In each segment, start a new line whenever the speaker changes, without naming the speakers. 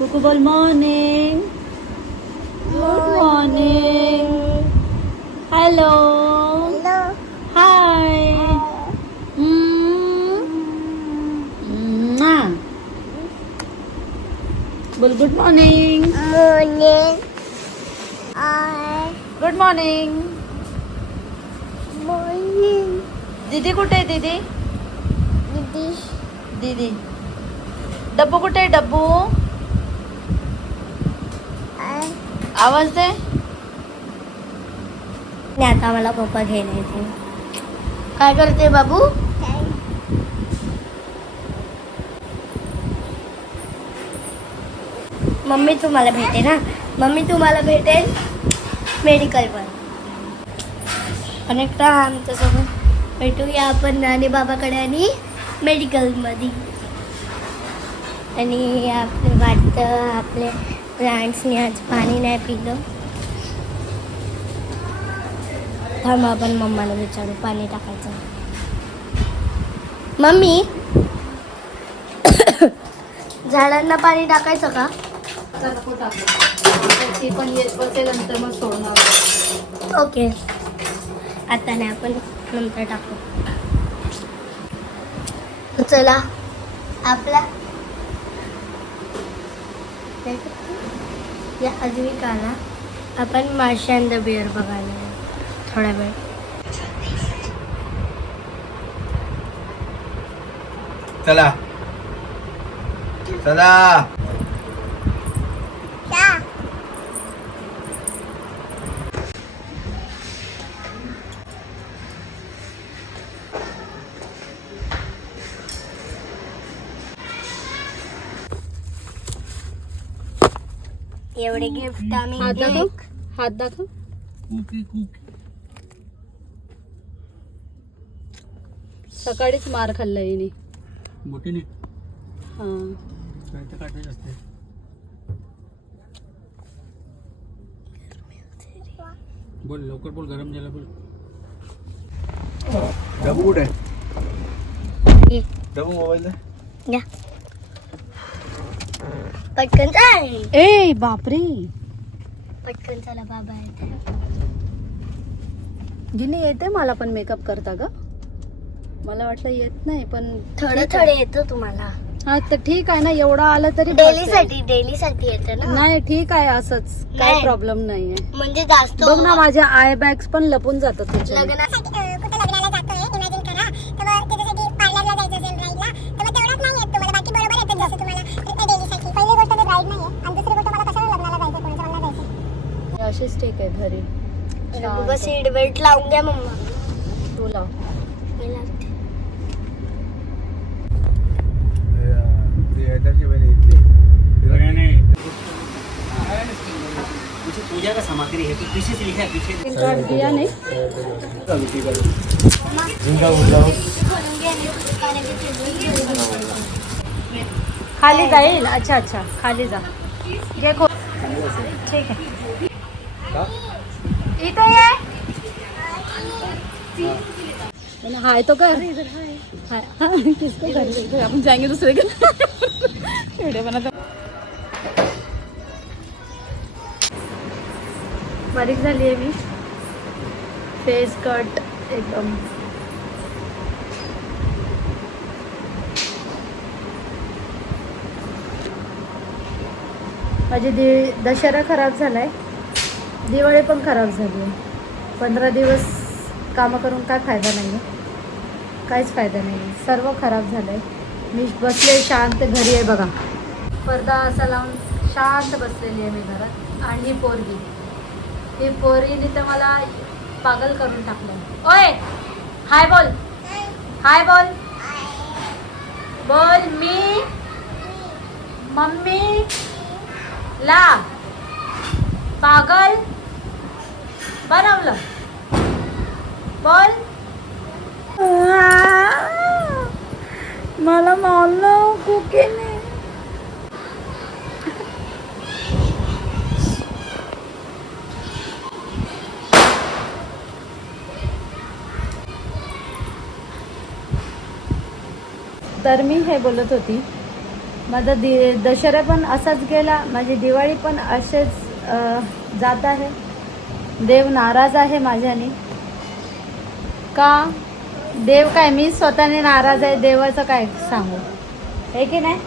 कुकू बोल morning good morning hello hi बोल good morning
Morning. I
good morning
morning.
दीदी कुठे आहे दीदी
Didi.
दीदी डब्बू कुठे आहे डब्बू आवाज दे.
आता मला पप्पा घ्यायला येते काय करते बाबू? मम्मी तुम्हाला भेटे ना मम्मी तुम्हाला भेटेल मेडिकलवर अनेकदा आमच्यासोबत. भेटूया आपण नानी बाबाकडे आणि मेडिकलमध्ये आणि आपलं वाटतं आपले प्लांट्सनी आज पाणी नाही पिलं. थांब आपण मम्माला विचारू पाणी टाकायचं. मम्मी झाडांना पाणी टाकायचं का?
पण येत बसेल नंतर मग सोडणार
ओके. आता नाही आपण नंतर टाकू. चला आपला या अजून आपण मार्शन द बिअर बघायला जाऊ. थोडा वेळ.
चला. चला.
एवढे गिफ्ट आम्ही
हात दाखव हात दाखव.
Cookie cookie.
सकाळीच मार खाल्ला येणे
मोठीने?
हा.
काय तर काढायचं असते बोल लवकर बोल गरम झाला बोल. डबू कुठे
ये.
डबू मोबाईल
पटकन चाल
ए बापरे
पटकन चला बाबा येते
गिनी येते मला पण मेकअप करता ग मला वाटलं येत नाही पण
थोडं
ठीक
थोडं
आहे.
येतं तुम्हाला
हा तर ठीक आहे ना एवढं आलं तरी
डेली
बसेल.
साठी डेली साठी येतं ना
नाही ठीक आहे असंच काय
नाही.
प्रॉब्लेम नाहीये
म्हणजे जास्त
बघ ना माझ्या आय बॅग्स पण लपून जातात त्याच्याने.
लग्नासाठी
हे आहे घरी
बाबा सीट बेल्ट लावून मम्मा?
तू लाव
मी लावते.
हैदरची बहीण इथली
मुझे पूजा का सामग्री है तो पीछे से लिखा है पीछे।
कार्ड दिया नाही। खाली जाईल अच्छा अच्छा खाली जा। घे खो ठीक आहे इथे ये. हाय तो कर. हाय. हाँ, किसको कर? इधर अपन जाएंगे दूसरे के वीडियो बनाता बारीक झाली आहे मी. फेस कट एकदम. माझी दि दशरा खराब झालाय. दिवाळी पण खराब झाली आहे. पंधरा दिवस कामं करून काय फायदा नाही आहे काहीच फायदा नाही आहे सर्व खराब झालं आहे मी बसले शांत घरी आहे बघा. पडदा असा लावून शांत बसलेली आहे मी घरात. आणि ही पोरगी. ही पोरगीने तर मला पागल करून टाकलं. ओय! हाय बोल. हाय बोल. बोल मी. मम्मी. ला. पागल. बनवलं. बोल. मला मारलं कुकीने तर मी हे बोलत होती. माझा दि दशरा पण असाच गेला. माझी दिवाळी पण असेच जात आहे. देव नाराज आहे माझ्याने. का? देव काय मी स्वतःने नाराज आहे देवाचं काय सांगू? हे की नाही?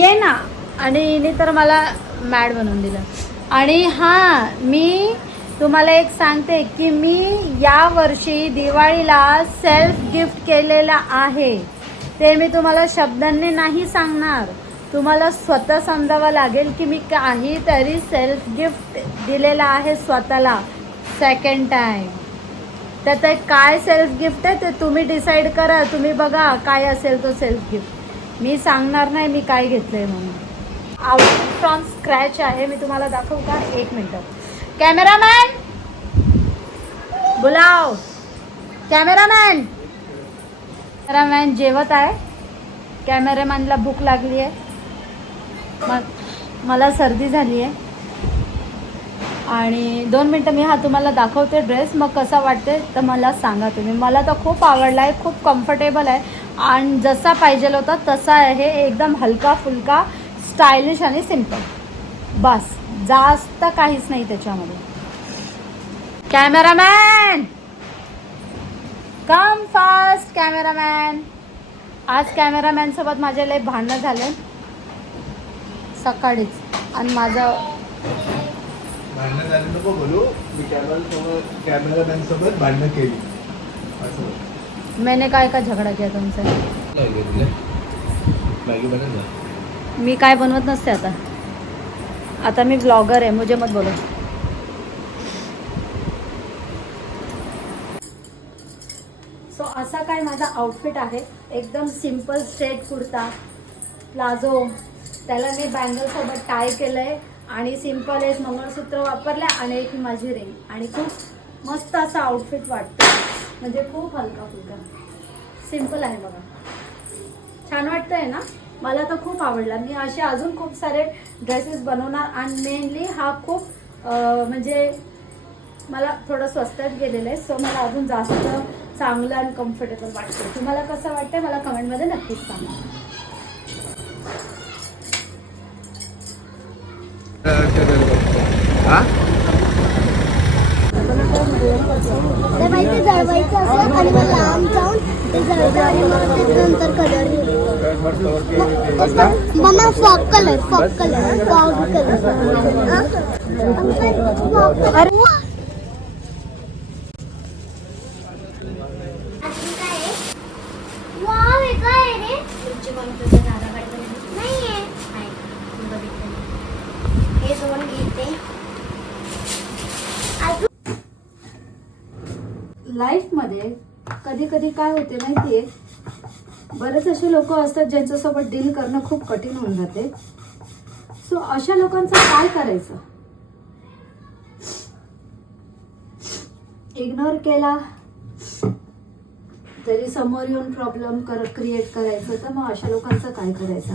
ये ना. आणि हिने तर मला मॅड बनवून दिलं. आणि हां मी तुम्हाला एक सांगते की मी या वर्षी दिवाळीला सेल्फ गिफ्ट केलेला आहे. ते मी तुम्हाला शब्दांनी नाही सांगणार. तुम्हाला स्वतः समजावं लागेल की मी काहीतरी सेल्फ गिफ्ट दिलेला आहे स्वतःला. सेकंड टाइम तर ते काय सेल्फ गिफ्ट आहे ते तुम्ही डिसाईड करा. तुम्ही बघा काय असेल तो सेल्फ गिफ्ट मी सांगणार नाही मी काय घेतलंय म्हणून. आउट फ्रॉम स्क्रॅच आहे. मी तुम्हाला दाखवू का? एक मिनटं. कॅमेरामॅन बोलाव. कॅमेरामॅन कॅमेरामॅन जेवत आहे. कॅमेरामॅनला भूक लागली आहे. मग मला सर्दी झाली आहे आणि दोन मिनटं मी हा तुम्हाला दाखवते ड्रेस मग कसा वाटते तर मला सांगा तुम्ही. मला तर खूप आवडला आहे खूप कम्फर्टेबल आहे. आणि जसा पाहिजे होता तसा आहे एकदम हलका फुलका स्टायलिश आणि सिंपल बस जास्त काहीच नाही त्याच्यामध्ये. कॅमेरामॅन कम फास्ट कॅमेरामॅन आज कॅमेरामॅन सोबत माझे लय भांडणं झाले. सकाळीच. आणि माझं
भांडणं झाली नको बोलू. मी कॅमेरा सोबत कॅमेरामॅन सोबत भांडणं केली. असं
मैंने काय का झगडा किया तुमसे
मॅगी बनव ना
मी काय बनवत नसते आता. आता मी ब्लॉगर आहे मुझे मत बोलो. सो असा काय माझा आउटफिट आहे. एकदम सिंपल स्ट्रेट कुर्ता प्लाझो त्याला मी बँगल सोबत टाय केलंय आणि सिंपल एक मंगळसूत्र वापरलं आणि एक माझी रिंग आणि खूप मस्त असं आउटफिट वाटतं. म्हणजे खूप हलका फुलका. सिंपल आहे बघा. छान वाटतंय ना? मला तर खूप आवडला. मी असे अजून खूप सारे ड्रेसेस बनवणार आणि मेनली हा खूप म्हणजे मला थोडं स्वस्तात गेलेलं आहे सो मला अजून जास्त चांगलं आणि कम्फर्टेबल वाटतं. तुम्हाला कसं वाटतंय? मला कमेंटमध्ये नक्कीच सांगा.
ते नंतर कलर मम्मा कलर फॉग कलर कलर अरे वाव हे काय आहे रे
तुमची मम्मी तुझ्या दादाकडे
नाहीये
नाही मी बघितलं हे दोन घेते
लाईफमध्ये कधी कधी काय होते माहितीये? बरेच असे लोक असतात ज्यांच्यासोबत डील करणं खूप कठीण होऊन जाते. सो अशा लोकांचं काय करायचं? इग्नोर केला. तरी समोर येऊन प्रॉब्लेम कर क्रिएट करायचं तर मग अशा लोकांचं काय करायचं?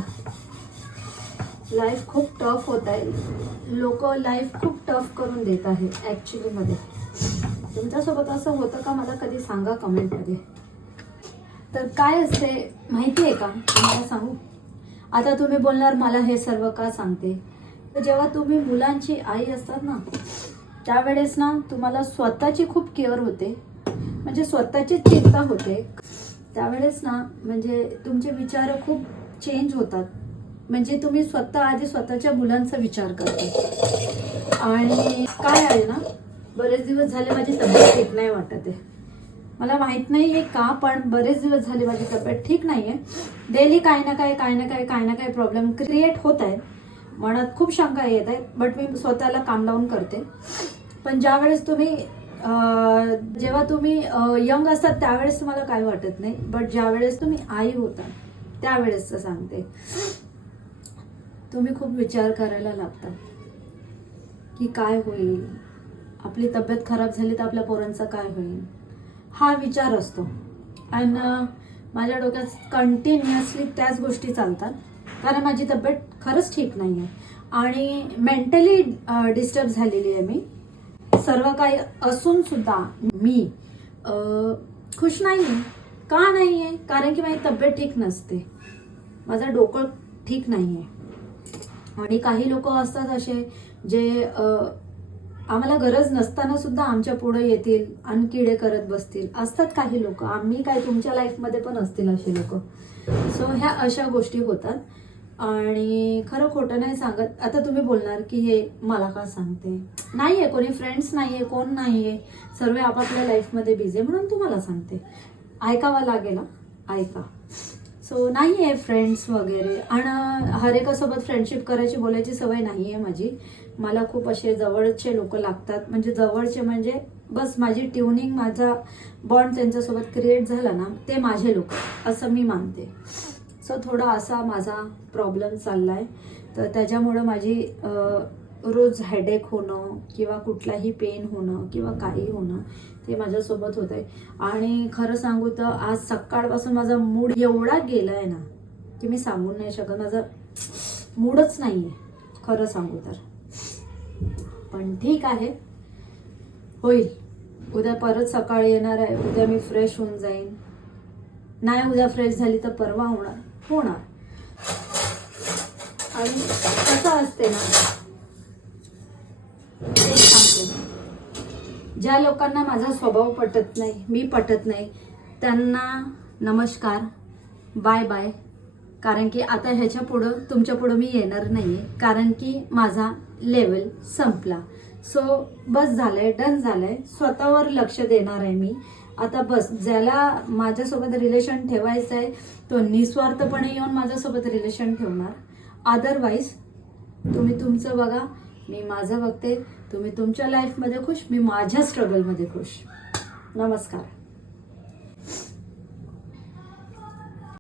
लाईफ खूप टफ होत आहे. लोक लाईफ खूप टफ करून देत आहे ॲक्च्युलीमध्ये तुमच्यासोबत असं होतं का? मला कधी सांगा कमेंटमध्ये तर काय असते माहिती आहे का? तुम्हाला सांगू? आता तुम्ही बोलणार मला हे सर्व का सांगते? तर जेव्हा तुम्ही मुलांची आई असतात ना त्यावेळेस ना तुम्हाला स्वतःची खूप केअर होते. म्हणजे स्वतःची चिंता होते. त्यावेळेस ना म्हणजे तुमचे विचार खूप चेंज होतात. म्हणजे तुम्ही स्वतः आधी स्वतःच्या मुलांचा विचार करता. आणि काय आहे ना बरेच दिवस झाले माझी तब्येत ठीक नाही वाटत आहे. मला माहीत नाही आहे का पण बरेच दिवस झाले माझी तब्येत ठीक नाही आहे डेली काही ना काही काही ना काही काही ना काही प्रॉब्लेम क्रिएट होत आहेत मनात खूप शंका येत आहेत बट मी स्वतःला काम डाऊन करते. पण ज्यावेळेस तुम्ही जेव्हा तुम्ही यंग असतात त्यावेळेस तुम्हाला काय वाटत नाही. बट ज्यावेळेस तुम्ही आई होता त्यावेळेसचं सांगते. तुम्ही खूप विचार करायला लागता की काय होईल? आपली तब्येत खराब झाली तर आपल्या पोरांचं काय होईल? हा विचार असतो. आणि माझ्या डोक्यात कंटिन्युअसली त्याच गोष्टी चालतात. कारण माझी तब्येत खरंच ठीक नाही आहे आणि मेंटली डिस्टर्ब झालेली आहे मी. सर्व काही असूनसुद्धा मी खुश नाही आहे का नाही आहे कारण की माझी तब्येत ठीक नसते. माझं डोकं ठीक नाही आहे आणि काही लोक असतात असे जे आम्हाला गरज नसताना सुद्धा आमच्या पुढे येतील आणि किडे करत बसतील. असतात काही लोक. आम्ही काय तुमच्या लाईफमध्ये पण असतील असे लोक. सो ह्या अशा गोष्टी होतात. आणि खरं खोटं नाही सांगत. आता तुम्ही बोलणार की हे मला का सांगते? नाही आहे कोणी फ्रेंड्स नाही आहे कोण नाही आहे सर्व आपापल्या लाईफमध्ये बिझी आहे म्हणून तुम्हाला सांगते. ऐकावा लागेल ऐका. सो नाही आहे फ्रेंड्स वगैरे. आणि हरेकासोबत फ्रेंडशिप करायची बोलायची सवय नाही आहे माझी. मला खूप असे जवळचे लोक लागतात. म्हणजे जवळचे म्हणजे बस माझी ट्युनिंग माझा बॉन्ड त्यांच्यासोबत क्रिएट झाला ना ते माझे लोक. असं मी मानते. सो थोडा असा माझा प्रॉब्लेम चालला आहे तर त्याच्यामुळं माझी रोज हेडेक होणं किंवा कुठलाही पेन होणं किंवा काही होणं ते माझ्यासोबत होत आहे आणि खरं सांगू तर आज सकाळपासून माझा मूड एवढा गेला आहे ना की मी सांगू नाही शकत. माझा मूडच नाही आहे खरं सांगू तर. पण ठीक आहे. होईल. उद्या परत सकाळी येणार आहे. उद्या मी फ्रेश होऊन जाईन. नाही उद्या फ्रेश झाली तर परवा होणार. होणार. आणि कसं असते ना सांगते. ज्या लोकांना माझा स्वभाव पटत नाही मी पटत नाही त्यांना नमस्कार. Bye bye. कारण की आता ह्याच्या पुढं तुमच्या पुढं मी येणार नाही आहे कारण की माझा लेवल संपला. सो बस झालंय डन झालंय. स्वतःवर लक्ष देणार आहे मी. आता बस ज्याला माझ्यासोबत रिलेशन ठेवायचं आहे तो निस्वार्थपणे येऊन माझ्यासोबत रिलेशन ठेवणार. अदरवाईज तुम्ही तुमचं बघा. मी माझं बघते. तुम्ही तुमच्या लाईफमध्ये खुश. मी माझ्या स्ट्रगलमध्ये खुश. नमस्कार.